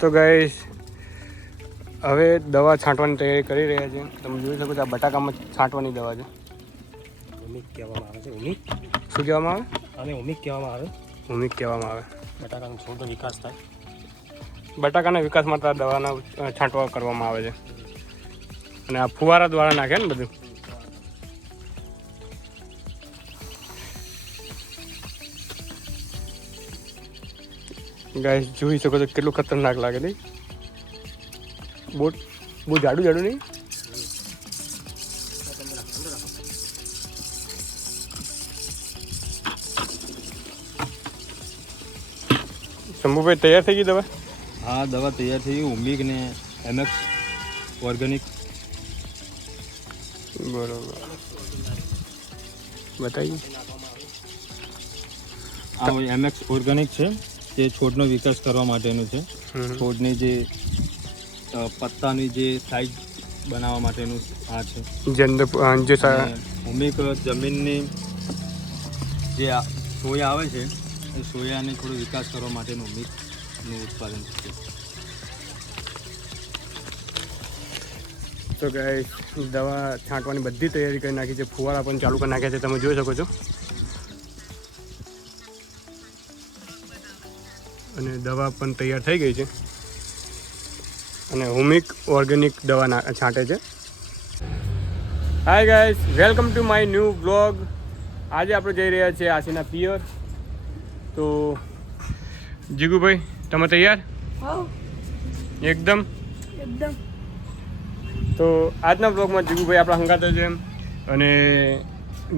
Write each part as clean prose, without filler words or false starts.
તો ગાઈસ હવે દવા છાંટવાની તૈયારી કરી રહ્યા છે. તમે જોઈ શકો છો આ બટાકામાં છાંટવાની દવા છે. ઉમિક કહેવામાં આવે છે. ઉમિક શું કહેવામાં આવે? આને ઉમિક કહેવામાં આવે. ઉમિક કહેવામાં આવે. બટાકાનો છોડનો વિકાસ થાય. બટાકાના વિકાસ માટે આ દવાના છાંટવા કરવામાં આવે છે. અને આ ફુવારા દ્વારા નાખે ને બધું. ગાઈસ જોઈ શકો છો કેટલું ખતરનાક લાગે નહીં? બહુ જાડું નહીં. શંભુભાઈ તૈયાર થઈ ગઈ દવા? હા, દવા તૈયાર થઈ ગઈ. ઉમિક ને એમએક્સ ઓર્ગેનિક. બરોબર, બતાવી. આ એમએક્સ ઓર્ગેનિક છે, તે છોડનો વિકાસ કરવા માટેનું છે. છોડની જે પત્તાની જે સાઈઝ બનાવવા માટેનું આ છે. ઉમિક જમીનની જે સોયા આવે છે એ સોયાને થોડો વિકાસ કરવા માટેનું ઉમિકનું ઉત્પાદન છે. તો ગાઈસ દવા છાંટવાની બધી તૈયારી કરી નાખી છે. ફુવારા પણ ચાલુ કરી નાખ્યા છે, તમે જોઈ શકો છો. અને દવા પણ તૈયાર થઈ ગઈ છે. અને ઉમિક ઓર્ગેનિક દવા છાંટે છે. Hi guys, welcome to my new blog. આજે આપણે જઈ રહ્યા છીએ આશીના પિયર. તો જીગુભાઈ તમે તૈયાર? એકદમ. તો આજના બ્લોગમાં જીગુભાઈ આપણા હંગાતે છે અને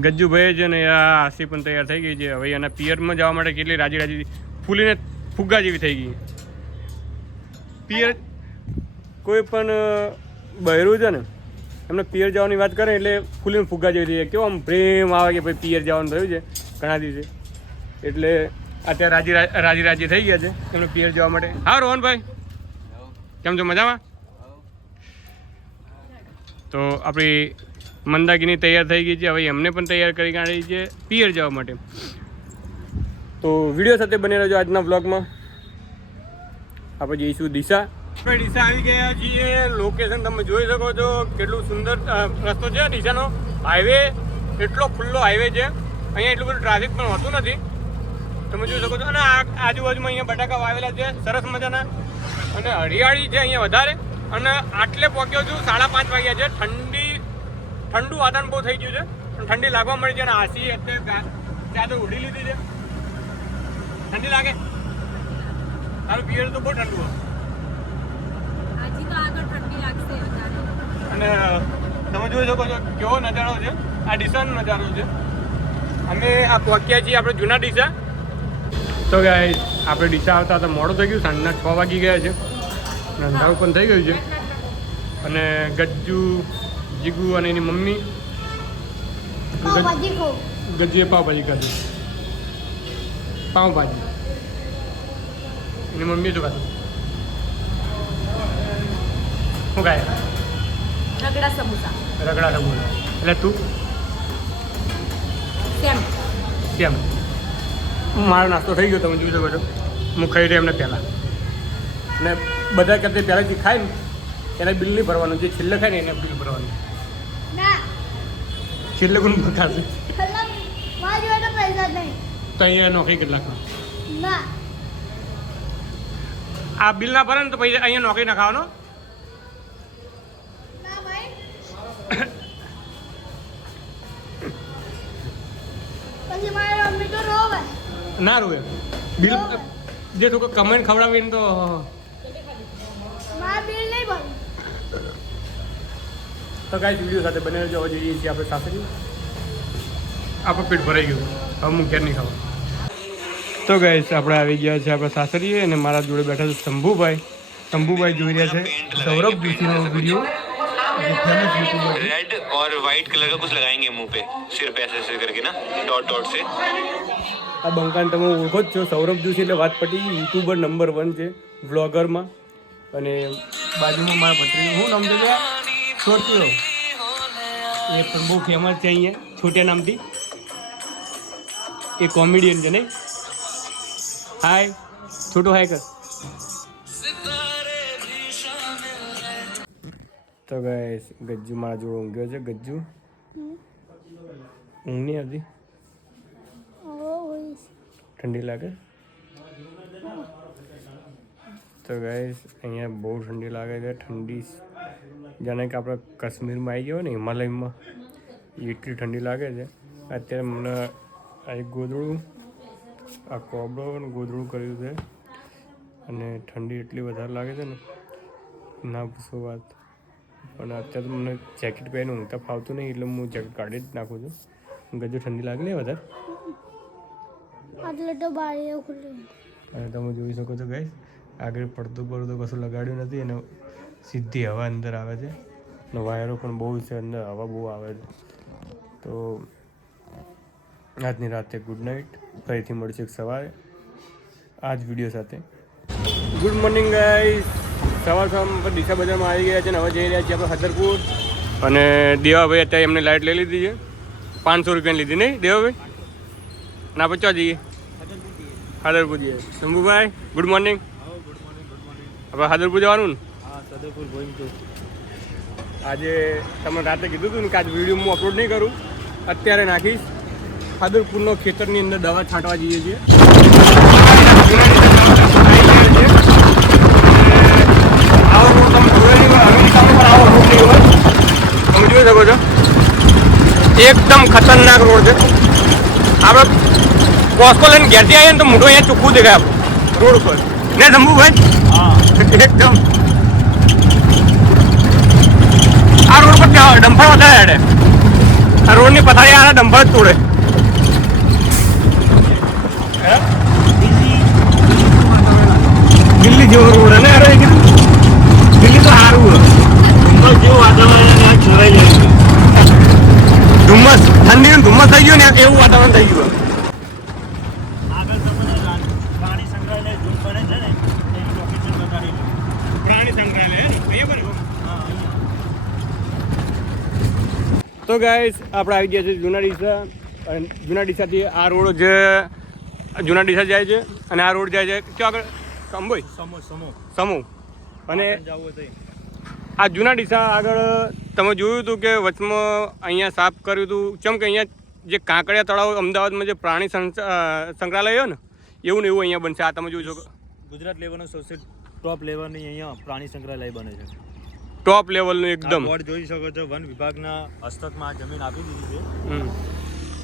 ગજ્જુભાઈ છે ને આ આશી પણ તૈયાર થઈ ગઈ છે. હવે એના પિયરમાં જવા માટે કેટલી રાજી ફૂલીને ફુગ્ગા જેવી થઈ ગઈ. પિયર કોઈ પણ બહેરું છે ને એમને પિયર જવાની વાત કરે એટલે ફૂલીને ફુગ્ગા જેવી થઈ જાય. કેવો આમ પ્રેમ આવે કે ભાઈ પિયર જવાનું થયું છે ઘણા દિવસે, એટલે અત્યારે રાજી થઈ ગયા છે એમને પિયર જવા માટે. હા રોહનભાઈ, કેમ છો? મજામાં? તો આપણી મંદાકીની તૈયાર થઈ ગઈ છે. હવે એમને પણ તૈયાર કરી કાઢી છે પિયર જવા માટે. તો વિડીયો સાથે બની રહેજો આજના બ્લોગમાં. આપણે જઈશું ડીસા. આપણે ડીસા આવી ગયા છીએ. લોકેશન તમે જોઈ શકો છો, કેટલું સુંદર રસ્તો છે ડીસાનો. હાઈવે એટલો ખુલ્લો હાઈવે છે, અહીંયા એટલું બધું ટ્રાફિક પણ હોતું નથી, તમે જોઈ શકો છો. અને આજુબાજુમાં અહીંયા બટાકા વાવેલા છે સરસ મજાના, અને હરિયાળી છે અહીંયા વધારે. અને આટલે પહોંચ્યો છું 5:30 વાગ્યા છે. ઠંડુ વાતાવરણ બહુ થઈ ગયું છે, ઠંડી લાગવા મળી છે. અને આસી અત્યારે ચાદર ઉડી લીધી છે. ઠંડી લાગે? તારું પિયર તો બહુ ઠંડુ હોય. અને તમે જોઈ શકો છો કેવો નજારો છે. આ ડીસાનો નજારો છે. અમે આ પહોંચ્યા છીએ આપણે જૂના ડીસા. તો ગાઈસ આપણે ડીસા આવતા હતા મોડું થઈ ગયું, સાંજના 6 વાગી ગયા છે. અંધારું પણ થઈ ગયું છે. અને ગજ્જુ, જીગુ અને એની મમ્મી ગજ્જુએ પાવભાજી ખાધી. પાવભાજી એની મમ્મીએ શું ખાધું? શું ખાય? રગડા સમોસા. એટલે તું કેમ? મારો નાસ્તો થઈ ગયો, તમે જોઈ શકો છો. હું ખાઈ રહ્યો એમને પહેલાં. અને બધા કરતા પહેલાં જે ખાય ને એને બિલ નહીં ભરવાનું, જે છેલ્લે ખાય ને એને બિલ ભરવાનું. છેલ્લે કોણ ખાશે? તો અહીંયા નોકરી કેટલા? આ બિલ ના ભરે ને તો પૈસા અહીંયા નોકરી ના ખાવાનો. ના રોવે બિલ જે તું કમેન્ટ ખવડાવીને તો ગાઈસ વિડીયો સાથે બને રહેજો. હવે જઈએ છીએ આપણે સાસરી. આપણું પેટ ભરાઈ ગયું, હવે હું ઘેર નહીં ખાવા. તો ગાઈસ આપણે આવી ગયા છે આપણે સાસરીએ અને મારા જોડે બેઠા છે શંભુભાઈ. શંભુભાઈ જોઈ રહ્યા છે સૌરભ જોશીનો વિડીયો, फेमस यूट्यूबर रेड और वाइट कलर का कुछ लगाएंगे मुंह पे, सिर पे ऐसे ऐसे करके ना, डॉट डॉट से. આ બંકાને તમે ઓળખો જ છો, સૌરભ જોશી એટલે વાત પટી. યુટ્યુબર નંબર 1 છે વ્લોગરમાં. અને બાજુમાં મારા ભત્રીનું શું નામ છે? છોટ્યો, એ પણ બહુ ફેમસ છે અહીંયા છોટ્યા નામથી. એ કોમેડિયન છે નહીં? હાય છોટો, હાય કર. તો ગાઈસ ગજ્જુ મારા જોડે ઊંઘ્યો છે. ગજ્જુ ઊંઘ નહીં આવતી? ઠંડી લાગે? તો ગાઈસ અહીંયા બહુ ઠંડી લાગે છે. ઠંડી જાણે કે આપણે કાશ્મીરમાં આવી ગયો ને હિમાલયમાં એટલી ઠંડી લાગે છે. અત્યારે મને આ એક ગોદડું આ કોબડો અને ગોદડું કર્યું છે અને ઠંડી એટલી વધારે લાગે છે ને ના પૂછો વાત. પણ અત્યારે તો મને જેકેટ પહેરીને ઊંઘતા ફાવતું નહીં એટલે હું જેકેટ કાઢી જ નાખું છું. ગજુ ઠંડી લાગે ને વધારે એટલે તો બારીઓ ખુલ્લી અને તમે જોઈ શકો છો ગાઈસ આગળ પડતું કશું લગાડ્યું નથી અને સીધી હવા અંદર આવે છે અને વાયરો પણ બહુ છે અંદર હવા બહુ આવે છે. તો આજની રાતે ગુડ નાઇટ. ફરીથી મળશે સવારે આ જ વિડીયો સાથે. Good morning guys. સવાર પર ડીસા બજારમાં આવી ગયા છે અને હવે જઈ રહ્યા છીએ આપણે હદરપુર. અને દેવાભાઈ અત્યારે એમને લાઇટ લઈ લીધી છે 500 રૂપિયાની લીધી નહીં દેવાભાઈ? ના આપણે ક્યાં જઈએ? હદરપુર જઈએ. Shambhubhai good morning. આપણે હદરપુર જવાનું ને? આજે તમે રાતે કીધું હતું ને કે આજે વિડીયો હું અપલોડ નહીં કરું, અત્યારે નાખીશ. હદરપુરનો ખેતરની અંદર દવા છાંટવા જઈએ છીએ. તમે જોઈ શકો છો એકદમ ખતરનાક રોડ છે. આપણે કોસ્કો લઈને ઘેરથી આવીએ ને તો મોટો અહીંયા ચોખ્ખું દેખાય આપણું રોડ ઉપર ને શંભુભાઈ? એકદમ આ રોડ પર ડમ્ફર વધારે હેડે. આ રોડની પથારી આના ડમ્ફર જ તોડે. દિલ્હી જેવો રોડ ને અરે દિલ્હી તો સારું જેવું વાતાવરણ ધુમ્મસ ઠંડીનું ધુમ્મસ થઈ ગયું ને એવું વાતાવરણ થઈ ગયું. પ્રાણી સંગ્રહાલય ઝૂમ બને છે ને એનું લોકેશન બતાવી દઉં. પ્રાણી સંગ્રહાલય તો ગાઈસ આપણે આવી ગયા છે જૂના ડીસા. અને જૂના ડીસાથી આ રોડ જે જૂના ડીસા જાય છે અને આ રોડ જાય છે ક્યાં આગળ? કંબોઈ સમૂહ. અને આ જૂના ડીસા આગળ તમે જોયું હતું કે વચમાં અહીંયા સાફ કર્યું હતું. કેમ કે અહીંયા જે કાંકરિયા તળાવ અમદાવાદમાં જે પ્રાણી સંગ્રહાલય ને એવું ને એવું અહીંયા બનશે. આ તમે જોઈ શકો ગુજરાત લેવલનો સૌથી ટોપ લેવલની અહીંયા પ્રાણી સંગ્રહાલય બને છે. ટોપ લેવલનું એકદમ. બોર્ડ જોઈ શકો છો વન વિભાગના હસ્તકમાં આ જમીન આપી દીધી છે.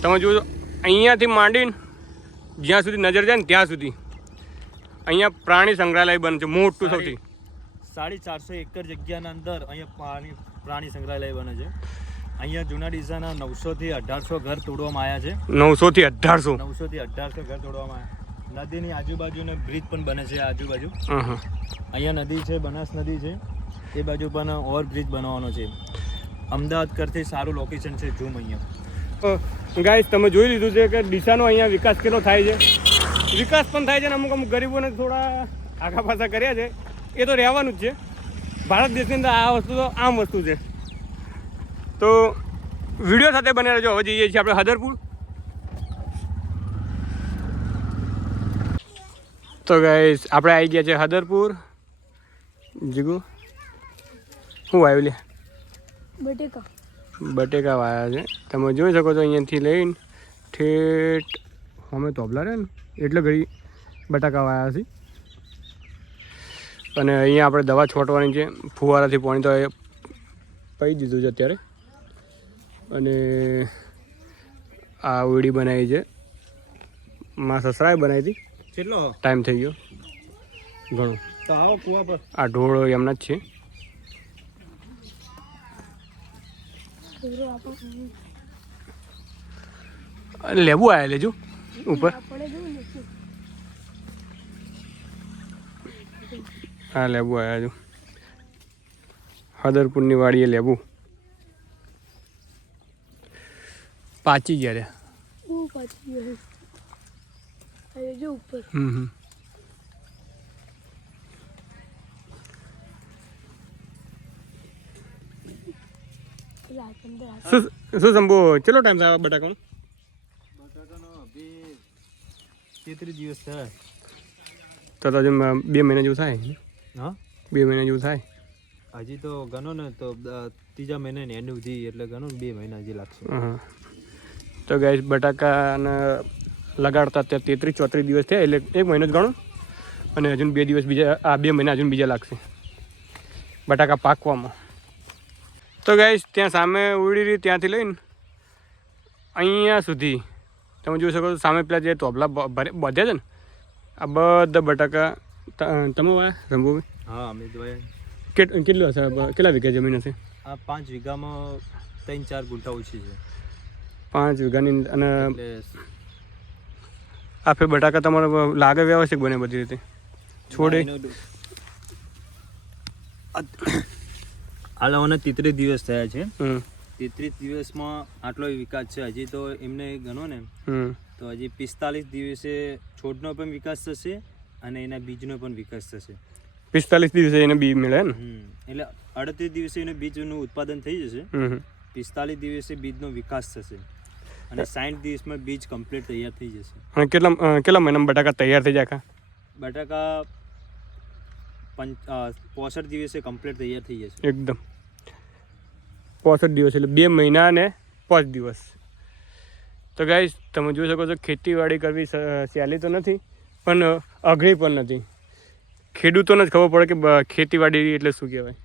તમે જોજો અહીંયાથી માંડીને જ્યાં સુધી નજર જાય ને ત્યાં સુધી અહીંયા પ્રાણી સંગ્રહાલય બને છે મોટું સૌથી. 450 એકર જગ્યાના અંદર અહીંયા પ્રાણી સંગ્રહાલય બને છે. અહીંયા જૂના ડીસાના 900 થી 1800 ઘર તોડવામાં આવ્યા છે. 900 થી 1800 ઘર તોડવામાં આવ્યા. નદીની આજુબાજુને બ્રિજ પણ બને છે. આજુબાજુ અહીંયા નદી છે, બનાસ નદી છે, એ બાજુ પણ ઓવરબ્રિજ બનાવવાનો છે. અમદાવાદ કરતી સારું લોકેશન છે ઝૂમ અહીંયા. ગાઈસ તમે જોઈ લીધું છે કે ડીસાનો અહીંયા વિકાસ કેટલો થાય છે. વિકાસ પણ થાય છે ને અમુક ગરીબોને થોડા આગા પાછા કર્યા છે. એ તો રહેવાનું જ છે. ભારત દેશની અંદર આ વસ્તુ તો આમ વસ્તુ છે. તો વિડીયો સાથે બને રહેજો. હવે જઈએ છીએ આપણે હદરપુર. તો ગાઈસ આપણે આવી ગયા છે હદરપુર. જીગુ શું આવ્યું લે? બટેકા વાયા છે. તમે જોઈ શકો છો અહીંયાથી લઈને ઠેઠ અમે તોબલા રહે ને એટલે ઘડી બટાકા વાયા છે. અને અહીંયા આપણે દવા છોટવાની છે. ફુવારાથી પાણી તો પી દીધું છે અત્યારે. અને આ ઓળી બનાવી છે મારા સસરાએ બનાવી હતી. કેટલો ટાઈમ થઈ ગયો ઘણો. તો આવો કુવા પર. આ ઢોળો એમના જ છે. લેબુ આવ્યા લેજો ઉપર. હા લેબુ આવ્યા છું. હદરપુરની વાડીએ લેબુ પાચી ગયા રે. શું શંભુ કેટલો ટાઈમ થાય બટાકાનો? 33 દિવસ થયા. તો હજુ 2 મહિના જેવું થાય. હા 2 મહિના જેવું થાય. હજી તો ગણો ને તો ત્રીજા મહિનાની એન્ડ સુધી એટલે ગણો ને 2 મહિના હજી લાગશે. તો ગાઈસ બટાકાને લગાડતા અત્યારે 33-34 દિવસ થયા એટલે 1 મહિનો જ ગણો અને હજુ 2 દિવસ બીજા 2 મહિના હજુ બીજા લાગશે બટાકા પાકવામાં. તો ગાઈસ ત્યાં સામે ઉડી રહી ત્યાંથી લઈને અહીંયા સુધી તમે જોઈ શકો છો સામે પેલા જે તોબલા બધ્યા છે ને આ બધા બટાકા તમે વાયા રંભુભાઈ? હા અમે જોયા. કેટલું હશે? કેટલા વીઘા જમીન હશે? આ 5 વીઘામાં 3-4 ગુંઠા ઓછી છે. 5 વીઘાની અને એટલે આ ફે બટાકા તમારે લાગે વ્યવસ્થિત બને બધી રીતે છોડે? હાલ મને 33 દિવસ થયા છે. 33 દિવસમાં આટલો વિકાસ છે. હજી તો એમને ગણો ને તો હજી 45 દિવસે છોડનો પણ વિકાસ થશે અને એના બીજનો પણ વિકાસ થશે. 45 દિવસે એને બી મળે ને? એટલે 38 દિવસે એને બીજનું ઉત્પાદન થઈ જશે. 45 દિવસે બીજનો વિકાસ થશે અને 60 દિવસમાં બીજ કમ્પ્લીટ તૈયાર થઈ જશે. અને કેટલા મહિનામાં બટાકા તૈયાર થઈ જાય? બટાકા 65 દિવસે કમ્પ્લીટ તૈયાર થઈ જશે. એકદમ 65 દિવસ એટલે 2 મહિના ને 5 દિવસ. તો ગાઈસ તમે જોઈ શકો છો ખેતીવાડી કરવી સહેલી તો નથી પણ અઘરી પણ નથી. ખેડૂતોને જ ખબર પડે કે ખેતીવાડી એટલે શું કહેવાય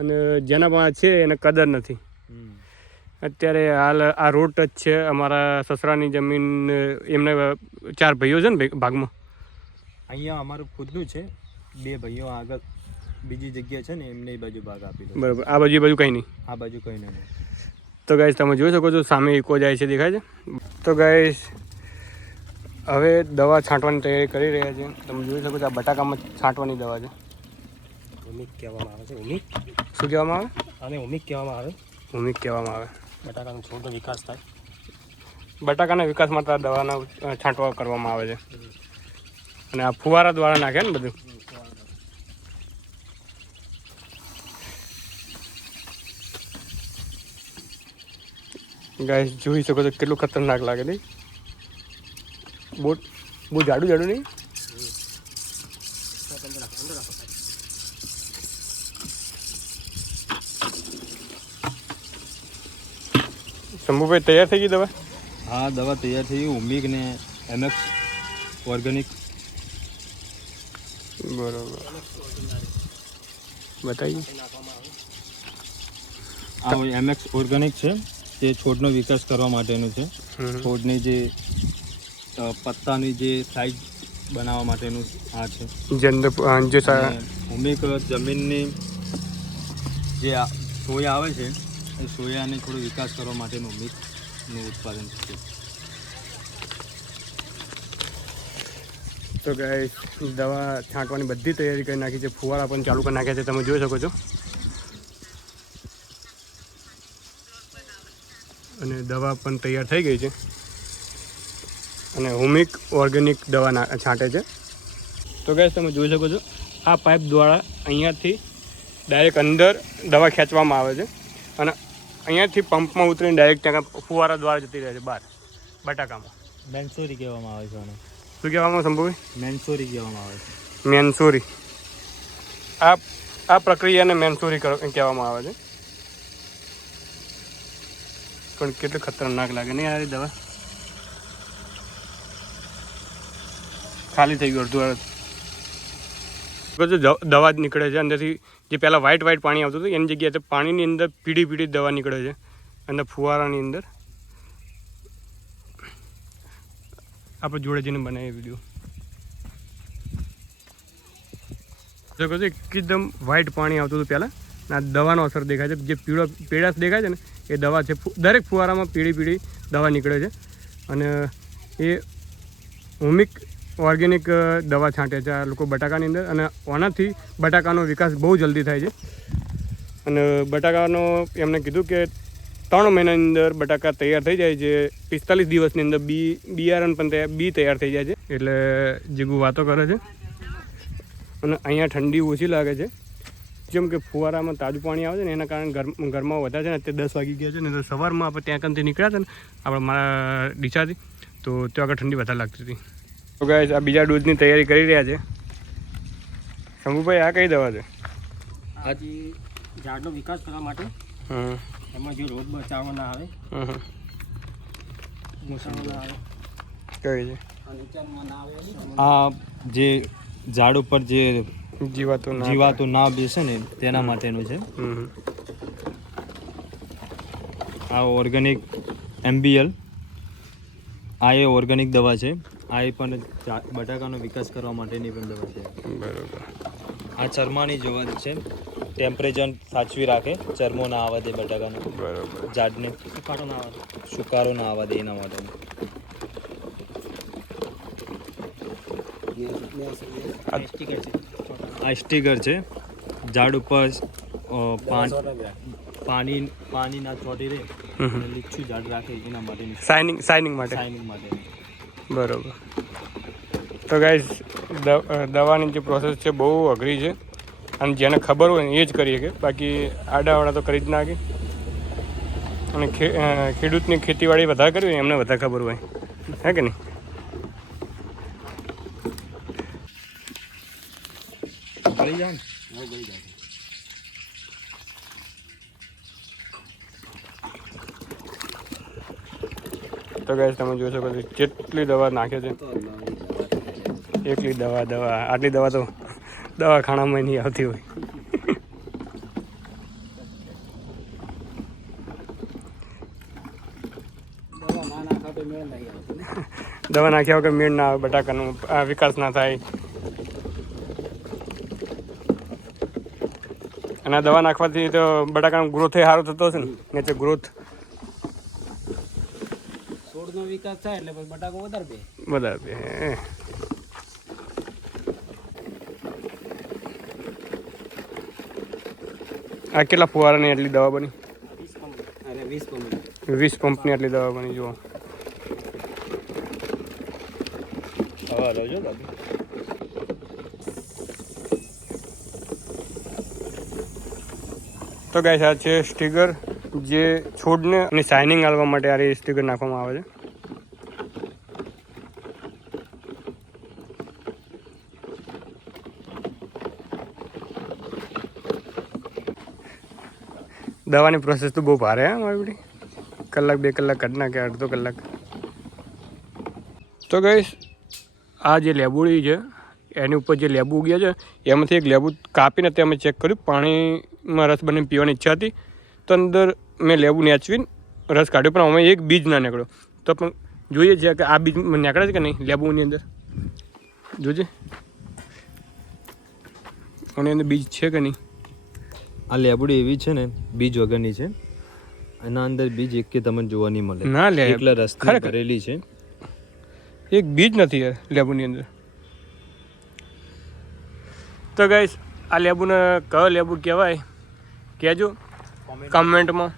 અને જેના પાસે છે એને કદર નથી. અત્યારે હાલ આ રોડ ટચ છે અમારા સસરાની જમીન. એમને 4 ભાઈઓ છે ને ભાગમાં. અહીંયા અમારું ખુદનું છે. 2 ભાઈઓ આગળ બીજી જગ્યા છે ને એમને બાજુ ભાગ આપી દો. બરાબર. આ બાજુ કંઈ નહીં? આ બાજુ કંઈ નહીં. તો ગાઈસ તમે જોઈ શકો છો સામે ઇકો જાય છે, દેખાય છે? તો ગાઈસ હવે દવા છાંટવાની તૈયારી કરી રહ્યા છે. તમે જોઈ શકો છો આ બટાકામાં છાંટવાની દવા છે. ઉમિક કહેવામાં આવે છે. ઉમિક શું કહેવામાં આવે? અને ઉમિક કહેવામાં આવે. ઉમિક કહેવામાં આવે. બટાકાનો છોડનો વિકાસ થાય. બટાકાના વિકાસ માટે આ દવાના છાંટવા કરવામાં આવે છે અને આ ફુવારા દ્વારા નાખે ને બધું. ગાઈસ જોઈ શકો છો કેટલું ખતરનાક લાગે નહીં? બહુ જાડું નહીં? શંભુભાઈ તૈયાર થઈ ગઈ દવા? હા દવા તૈયાર થઈ ગઈ. ઉમિક ને એમએક્સ ઓર્ગેનિક. બરોબર. બતાવી. આ એમએક્સ ઓર્ગેનિક છે. તે છોડનો વિકાસ કરવા માટેનું છે. છોડની જે પત્તાની જે સાઈઝ બનાવવા માટેનું આ છે. ઉમિક જમીનની જે સોયા આવે છે એ સોયાને થોડો વિકાસ કરવા માટેનું ઉમિકનું ઉત્પાદન છે. તો ગાઈસ દવા છાંટવાની બધી તૈયારી કરી નાખી છે. ફુવારા પણ ચાલુ કરી નાખ્યા છે, તમે જોઈ શકો છો. અને દવા પણ તૈયાર થઈ ગઈ છે અને હુમિક ઓર્ગેનિક દવા છાંટે છે. તો ગાઈસ તમે જોઈ શકો છો આ પાઇપ દ્વારા અહીંયાથી ડાયરેક્ટ અંદર દવા ખેંચવામાં આવે છે અને અહીંયાથી પંપમાં ઉતરીને ડાયરેક્ટ ત્યાં ફુવારા દ્વારા જતી રહે છે બહાર બટાકામાં. મેન્સોરી કહેવામાં આવે છે આને. શું કહેવામાં સંભવ? મેન્સોરી કહેવામાં આવે છે. મેન્સોરી. આ પ્રક્રિયાને મેન્સોરી કહેવામાં આવે છે. પણ કેટલી ખતરનાક લાગે નહીં આ દવા? ખાલી થઈ ગયું અડધું. દવા જ નીકળે છે અંદરથી. જે પહેલાં વ્હાઇટ પાણી આવતું હતું એની જગ્યાએ પાણીની અંદર પીળી દવા નીકળે છે અંદર ફુવારાની અંદર. આપણે જોડે જઈને બનાવીએ વિડીયો. જોકો છો એકદમ વ્હાઇટ પાણી આવતું હતું પહેલાં. આ દવાનો અસર દેખાય છે. જે પેડાશ દેખાય છે ને એ દવા છે. દરેક ફુવારામાં પીળી દવા નીકળે છે અને એ હુમિક ઓર્ગેનિક દવા છાંટે છે આ લોકો બટાકાની અંદર. અને આનાથી બટાકાનો વિકાસ બહુ જલ્દી થાય છે. અને બટાકાનો એમને કીધું કે 3 મહિનાની અંદર બટાકા તૈયાર થઈ જાય છે. 45 દિવસની અંદર બિયારણ પણ બી તૈયાર થઈ જાય છે. એટલે જીગુ વાતો કરે છે. અને અહીંયા ઠંડી ઓછી લાગે છે જેમ કે ફુવારામાં તાજું પાણી આવે છે ને એના કારણે ગરમાવો વધારે છે ને. અત્યારે 10 વાગી ગયા છે ને તો સવારમાં આપણે ત્યાં કંથી નીકળ્યા હતા ને આપણે મારા ડીસાથી તો ત્યાં આગળ ઠંડી વધારે લાગતી હતી. તો ગાઈસ આ બીજા ડોઝની તૈયારી કરી રહ્યા છે. શંભુભાઈ આ કઈ દવા છે? ઝાડનો વિકાસ કરવા માટે એમાં જે રોગ બચાવવા ના આવે, ઘૂંસણો ના આવે, કઈ છે નીચાણમાં ના આવે, આ જે ઝાડ ઉપર જે જીવાતો ના બેસે ને તેના માટેનું છે. આ ઓર્ગેનિક MBL, આ એ ઓર્ગેનિક દવા છે. આ એ પણ બટાકાનો વિકાસ કરવા માટેની પણ દવા છે. બરોબર. આ ચરમાની દવા છે, ટેમ્પરેચર સાચવી રાખે, ચરમો ના આવવા દે બટાકાનો, બરોબર. ઝાડને સુકારો ના આવે. સુકારો ના આવવા દે એના માટે. સ્ટીકર છે. આ સ્ટીકર છે, ઝાડ ઉપર પાણી ના ચોટી રહે, લીચું ઝાડ રાખે એના માટેની શાઇનિંગ માટે. શાઇનિંગ માટે. બરોબર. તો ગાઈઝ દવાની જે પ્રોસેસ છે બહુ અઘરી છે અને જેને ખબર હોય ને એ જ કરી શકે, બાકી આડાવાળા તો કરી જ નાખે. અને ખેડૂતની ખેતીવાડી વધારે કરવી હોય એમને વધારે ખબર હોય, હે કે નહીં? ગળી જાય ને? તો ગાઈઝ તમે જોઈ શકો છો જેટલી દવા નાખે છે, એકલી દવા આટલી દવા તો દવાખાનામાં નહીં આવતી હોય. દવા નાખ્યા વગર મેળ ના આવે, બટાકાનો વિકાસ ના થાય. અને આ દવા નાખવાથી તો બટાકાનો ગ્રોથ સારો થતો હશે ને, નેચર ગ્રોથ છોડનો વિકાસ થાય એટલે પછી બટાકો વધારે બે. આ કેટલા ફુવારાની આટલી દવા બની? 20 પંપની આટલી દવા બની. જુઓ હવે હલો જો બાકી. તો ગાઈસ આ છે સ્ટીકર, જે છોડને અને શાઇનિંગ આવવા માટે આ સ્ટીકર નાખવામાં આવે છે. દવાની પ્રોસેસ તો બહુ ભારે હા મારી બેટી, 1 2 કલાક કાઢી નાખે, અડધો કલાક. તો ગાઈસ આ જે લેબુડી છે એની ઉપર જે લેબુ ઉગ્યા છે એમાંથી એક લેબુ કાપીને તે અમે ચેક કર્યું, પાણીમાં રસ બનીને પીવાની ઈચ્છા હતી તો અંદર મેં લેબુ નેચવીને રસ કાઢ્યો, પણ અમે એક બીજ ના નીકળ્યો. તો પણ જોઈએ છીએ કે આ બીજ નીકળે છે કે નહીં લેબુની અંદર, જોજે આની અંદર બીજ છે કે નહીં. આ લેબુડી એવી છે ને બીજ વગરની છે, એના અંદર બીજ એક કે તમને જોવા નહીં મળે. ના લે, એકલા રસથી ભરેલી છે, એક બીજ નથી યાર લેબુની અંદર. તો ગાઈસ આ લેબુને કયો લેબુ કહેવાય કહેજો કમેન્ટમાં.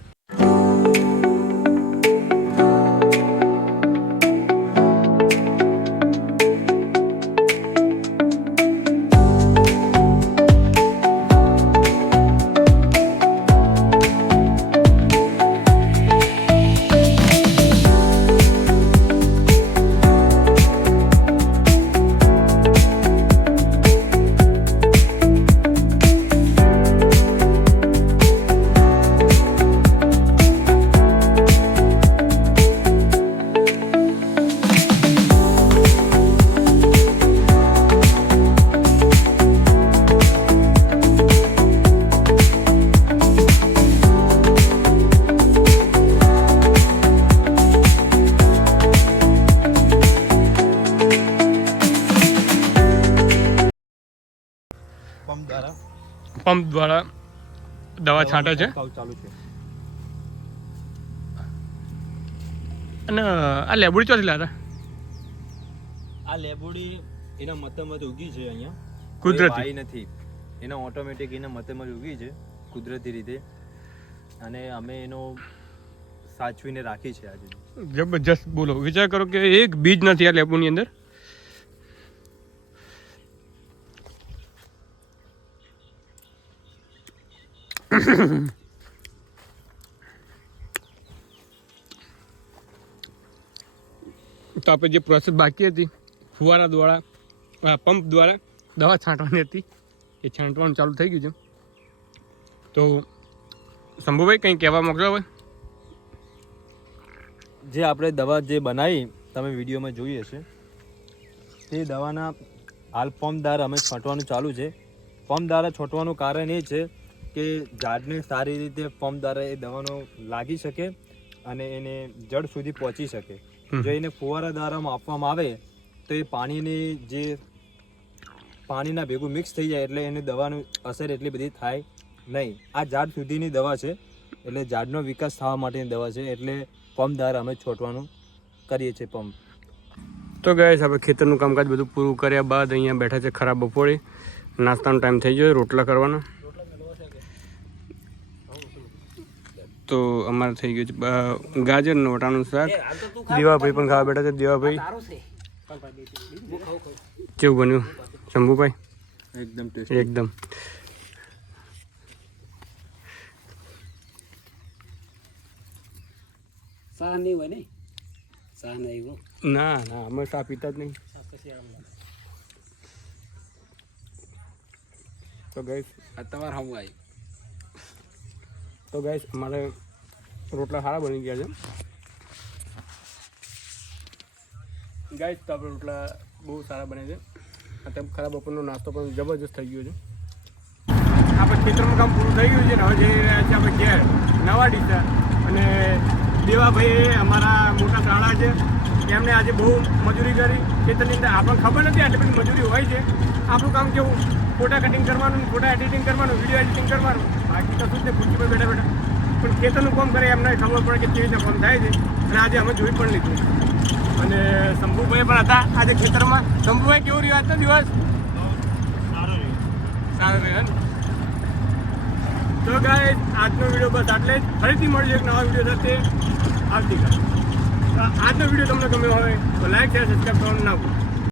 પંપ દ્વારા દવા છાંટે છે. ચાલુ છે. અને આ લેબુડી ચોથી લાતા? આ લેબુડી એના મતમાં જ ઉગી છે અહીંયા, કુદરતી નથી, એના ઓટોમેટિક એના મતમાં જ ઉગી છે કુદરતી રીતે, અને અમે એનો સાચવીને રાખી છે આજે. જબરજસ્ત. બોલો, વિચાર કરો કે એક બીજ નથી આ લેબુની અંદર. તો આપણે જે પ્રોસેસ બાકી હતી ફુવારા દ્વારા પંપ દ્વારા દવા છાંટવાની હતી એ છાંટવાનું ચાલુ થઈ ગયું છે. તો શંભુભાઈ કંઈ કહેવા માંગશો હવે? જે આપણે દવા જે બનાવી તમે વિડીયોમાં જોઈ હશે તે દવાના હાલ પંપ દ્વારા અમે છાંટવાનું ચાલુ છે. પંપ દ્વારા છાંટવાનું કારણ એ છે કે ઝાડને સારી રીતે પંપ દ્વારા એ દવાનો લાગી શકે અને એને જડ સુધી પહોંચી શકે. જો એને ફુવારા દ્વારા આપવામાં આવે તો એ પાણીના ભેગું મિક્સ થઈ જાય એટલે એને દવાનું અસર એટલી બધી થાય નહીં. આ ઝાડ સુધીની દવા છે એટલે ઝાડનો વિકાસ થવા માટેની દવા છે એટલે પંપ દ્વારા અમે છોડવાનું કરીએ છીએ પંપ. તો ગાઈસ આપણે ખેતરનું કામકાજ બધું પૂરું કર્યા બાદ અહીંયા બેઠા છે ખરા બપોરે. નાસ્તાનો ટાઈમ થઈ ગયો, રોટલા કરવાના. તો અમારે થઈ ગયું છે ગાજર નોટાનું શાક. દેવાભાઈ પણ ખાવા બેઠા છે. દેવાભાઈ કેવું બન્યું શંભુભાઈ? એકદમ એકદમ. સાહ નહીં હોય ને, સાહ નહીં હોય. ના અમે ચા પીતા જ નહીં. તો ગાઈસ તમારે હમ આવી તો ગાઈસ અમારે રોટલા સારા બની ગયા છે. ગાઈસ તો આપણે રોટલા બહુ સારા બને છે. અત્યારે ખરાબ બપોરનો નાસ્તો પણ જબરજસ્ત થઈ ગયો છે. આપણે ખેતરનું કામ પૂરું થઈ ગયું છે ને હવે જઈ રહ્યા છીએ આપણે ઘેર નવા ડીસા. અને દેવાભાઈ અમારા મોટા શાળા છે, એમને આજે બહુ મજૂરી કરી ખેતરની અંદર. આપણને ખબર નથી આટલી બધી મજૂરી હોય છે. આપણું કામ કેવું, ફોટા કટિંગ કરવાનું, ફોટા એડિટિંગ કરવાનું, વિડીયો એડિટિંગ કરવાનું, બાકી તો શું છે ખુરશી પર બેઠા બેઠા. પણ ખેતરનું કામ કરે એમને ખબર પડે કે કેવી રીતે કામ થાય છે. અને આજે અમે જોઈ પણ લીધું. અને શંભુભાઈ પણ હતા આજે ખેતરમાં. શંભુભાઈ કેવું રહ્યું આજનો દિવસ? સારો રહ્યો ને? તો ગાઈસ આજનો વિડીયો બસ આટલે જ. ફરીથી મળીએ એક નવા વિડીયો સાથે આવતીકાલે. આજનો વિડીયો તમને ગમ્યો હોય તો લાઈક શેર સબસ્ક્રાઈબ કરવાનું ના ભૂલો.